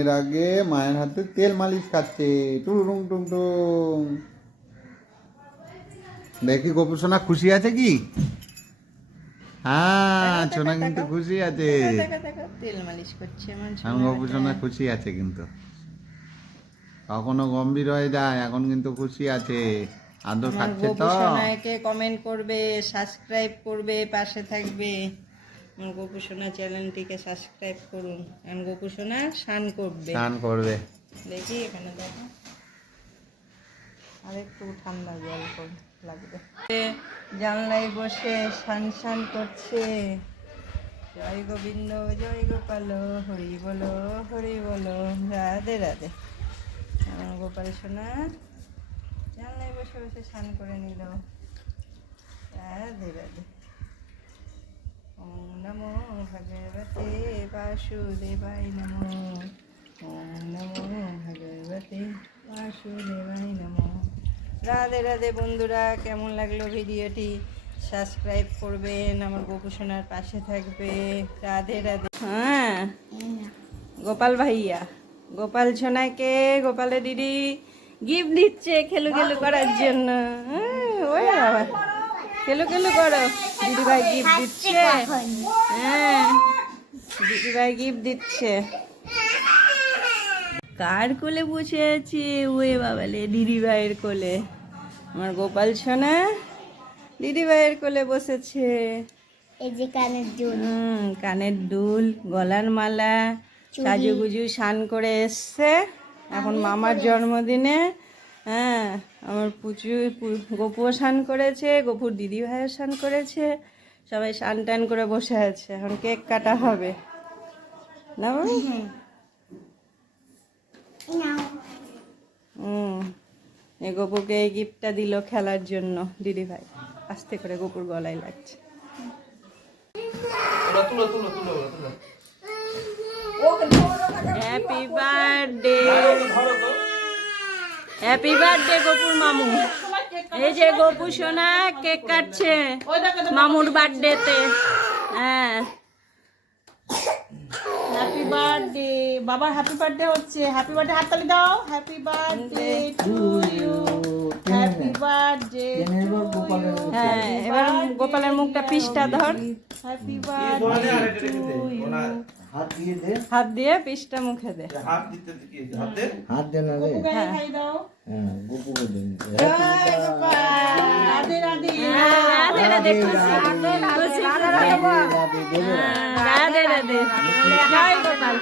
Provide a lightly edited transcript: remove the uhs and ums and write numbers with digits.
এর আগে মায়ের হাতে তেল মালিশ খাচ্ছে টুং টুং টুং। দেখি গোপু সোনা খুশি আছে কি? হ্যাঁ, সোনা কিন্তু খুশি আছে। তেল মালিশ করছে এখন গোপু সোনা খুশি আছে, কিন্তু কখনো গম্ভীর হয়ে যায়, এখন কিন্তু খুশি আছে। আদর খাচ্ছে তো। গোপুসোনাকে কমেন্ট করবে, সাবস্ক্রাইব করবে, পাশে থাকবে। আমার গোপুসোনা চ্যানেলটিকে সাবস্ক্রাইব করুন। আর গোপুসোনা স্নান করবে, স্নান করবে। দেখি এখানে দেখো, আর একটু ঠান্ডা জল লাগবে। জানলায় বসে স্নান করছে। জয় গোবিন্দ জয় গোপাল হরি বলো হরি বলো, রাধে রাধে। আমার গোপাল সোনা জানলায় বসে বসে স্নান করে নিল। রাধে রাধে। ওম নমো ভগবতে বাসুদেবায় নমো। ওম নমো ভগবতে বাসুদেবায় নমো। রাধে রাধে বন্ধুরা, কেমন লাগলো ভিডিওটি? সাবস্ক্রাইব করবেন, আমার গোপুসোনার পাশে থাকবে। রাধে রাধে। হ্যাঁ, গোপাল ভাইয়া গোপাল সোনাকে গোপালের দিদি গিফট দিচ্ছে খেলু খেলু করার জন্য। ওই বাবা, খেলু খেলু করো। দিদিভাই গিফট দিচ্ছে। হ্যাঁ, দিদিভাই গিফট দিচ্ছে। কার কোলে বসে আছে? ওই বাবালে, দিদিভাইয়ের কোলে। আমার গোপাল সোনা দিদিভাইয়ের কোলে বসেছে। এই যে কানের দুল, কানের দুল, গলার মালা, সাজুগুজু স্নান করে এসছে এখন মামার জন্মদিনে। হ্যাঁ, আমার গপুও স্নান করেছে, গপুর দিদিভাইও স্নান করেছে, সবাই স্নান টান করে বসে আছে। এখন কেক কাটা হবে না? এই গপুকে এই গিফটটা দিল খেলার জন্য দিদিভাই। আস্তে করে গপুর গলায় লাগছে। হ্যাপি বার্থডে, হ্যাপি বার্থডে গপুর মামু। এই যে গপু সোনা কেক কাটছে মামুর বার্থডেতে। হ্যাঁ, হ্যাপি বার্থডে বাবার, হ্যাপি বার্থডে হচ্ছে। হ্যাপি বার্থডে, হাততালি দাও। Happy birthday to you, happy birthday. হ্যাঁ, এবার গোপালের মুখটা পিসটা ধর। Happy birthday to you. হাত দিয়ে পিসটা মুখে দে। হাত দিতে কি? হাত দে না রে। খাই দাও। হ্যাঁ, গোপুকে দেন। রাধে রাধে। রাধে রাধে। খুশি খুশি। রাধে রাধে। জয় গোপাল।